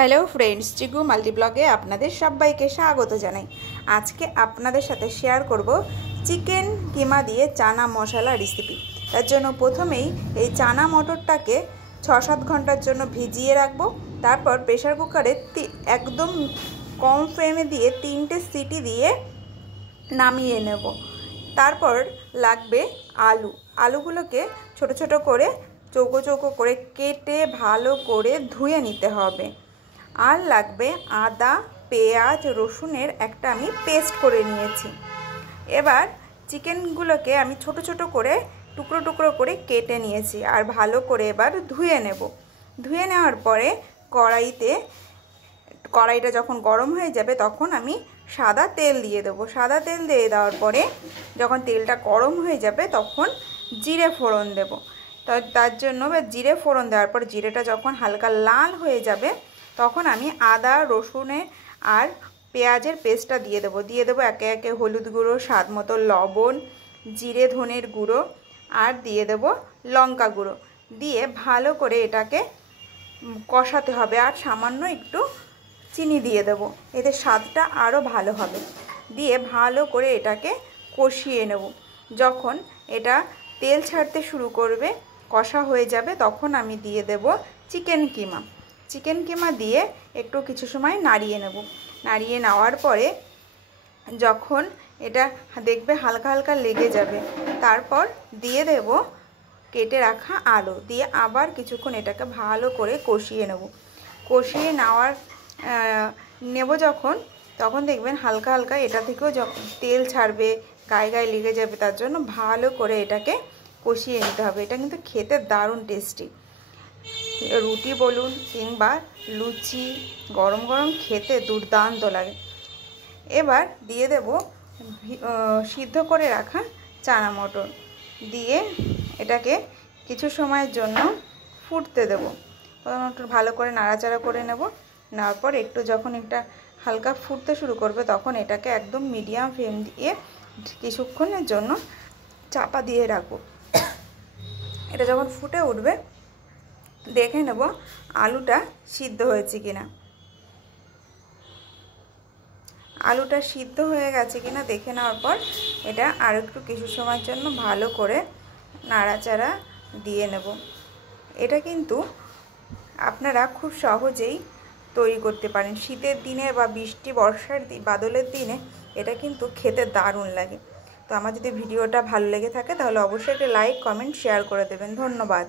Hello friends, চিকু মাল্টিব্লগে আপনাদের সবাইকে স্বাগত জানাই। আজকে আপনাদের সাথে শেয়ার করব চিকেন কিমা দিয়ে চানা মশলা রেসিপি। তার জন্য প্রথমেই এই চানা মটরটাকে 6-7 ঘন্টার জন্য ভিজিয়ে রাখবো। তারপর প্রেসার কুকারে একদম কম ফ্লেমে দিয়ে 3টে সিটি দিয়ে নামিয়ে নেব। তারপর লাগবে আলুগুলোকে ছোট ছোট করে চৌকো চৌকো করে কেটে ভালো করে ধুয়ে নিতে হবে। আর লাগবে আদা, পেঁয়াজ, রসুনের একটা আমি পেস্ট করে নিয়েছি। এবার চিকেনগুলোকে আমি ছোট ছোট করে টুকরো টুকরো করে কেটে নিয়েছি আর ভালো করে এবার ধুয়ে নেব। ধুয়ে নেওয়ার পরে কড়াইটা যখন গরম হয়ে যাবে তখন আমি সাদা তেল দিয়ে দেবো। সাদা তেল দিয়ে দেওয়ার পরে যখন তেলটা গরম হয়ে যাবে তখন জিরে ফোড়ন দেব। তার জন্য জিরে ফোড়ন দেওয়ার পর জিরেটা যখন হালকা লাল হয়ে যাবে তখন আমি আদা, রসুনের আর পেঁয়াজের পেস্টটা দিয়ে দেবো একে একে হলুদ গুঁড়ো, স্বাদ মতো লবণ, জিরে ধনের গুঁড়ো আর দিয়ে দেবো লঙ্কা গুঁড়ো। দিয়ে ভালো করে এটাকে কষাতে হবে আর সামান্য একটু চিনি দিয়ে দেবো, এতে স্বাদটা আরও ভালো হবে। দিয়ে ভালো করে এটাকে কষিয়ে নেব। যখন এটা তেল ছাড়তে শুরু করবে, কষা হয়ে যাবে, তখন আমি দিয়ে দেব চিকেন কিমা দিয়ে একটু কিছু সময় নাড়িয়ে নেব। নাড়িয়ে নেওয়ার পরে যখন এটা দেখবে হালকা হালকা লেগে যাবে, তারপর দিয়ে দেব কেটে রাখা আলু। দিয়ে আবার কিছুক্ষণ এটাকে ভালো করে কষিয়ে নেব। কষিয়ে নেব যখন, তখন দেখবেন হালকা হালকা এটা থেকেও তেল ছাড়বে, গায়ে গায়ে লেগে যাবে। তার জন্য ভালো করে এটাকে কষিয়ে নিতে হবে। এটা কিন্তু খেতে দারুণ টেস্টি। রুটি বলুন কিংবা লুচি, গরম গরম খেতে দুর্দান্ত লাগে। এবার দিয়ে দেব সিদ্ধ করে রাখা চানা মটর। দিয়ে এটাকে কিছু সময়ের জন্য ফুটতে দেব। একটু ভালো করে নাড়াচাড়া করে নেব। নেওয়ার পর একটু যখন এটা হালকা ফুটতে শুরু করবে তখন এটাকে একদম মিডিয়াম ফ্লেম দিয়ে কিছুক্ষণের জন্য চাপা দিয়ে রাখবো। এটা যখন ফুটে উঠবে দেখে নেব আলুটা সিদ্ধ হয়েছে কিনা। আলুটা সিদ্ধ হয়ে গেছে কিনা দেখে নেওয়ার পর এটা আর একটু কিছু সময়ের জন্য ভালো করে নাড়াচাড়া দিয়ে নেব। এটা কিন্তু আপনারা খুব সহজেই তৈরি করতে পারেন। শীতের দিনে বা বৃষ্টি বর্ষার বাদলের দিনে এটা কিন্তু খেতে দারুণ লাগে। তো আমার যদি ভিডিওটা ভালো লেগে থাকে তাহলে অবশ্যই একটা লাইক, কমেন্ট, শেয়ার করে দেবেন। ধন্যবাদ।